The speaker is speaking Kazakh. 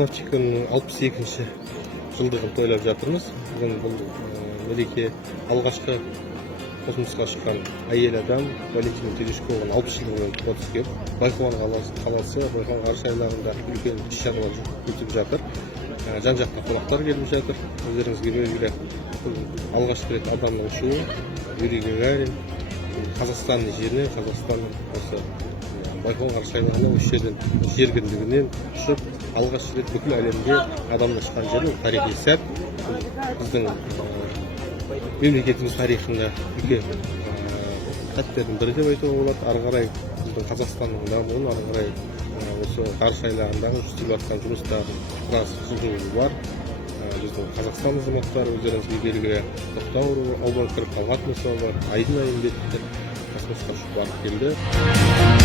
космонавтиканын 62-ші жылдығын тойлап жатырмыз. Бүгін бұл мереке алғашқы космосқа шыққан әйел адам Валентина Терещукованың 60 жылдығымен туа түскен. Байқоңыр қаласы Байқоңыр ғарыш айлағында үлкен іс-шаралар өтіп жатыр. Жан-жақтан қонақтар келіп жатыр. Өздеріңізге белгілі, алғашқы рет адамның ұшуы Юрий Гагарин Қазақстанның жеріне, Қазақстанның осы Байқоңыр ғарыш айлағына осы жерден жергіндігінен ұшып, алғаш рет бүкіл әлемге адамның шыққан жері тарихи сәт. Біздің мемлекетіміз тарихында үлкен сәттердің бірі деп айтуға болады. Ары қарай біздің Қазақстанның дамуын, ары қарай осы ғарыш айлағындағы жүргізіліп жатқан жұмыстардың біраз жылжуы бар. Біздің Қазақстан азаматтары өздеріңізге белгілі Тоқтау ауданына кіріп қалған мысалы бар. Айдын айында космосқа ұшып барып келді.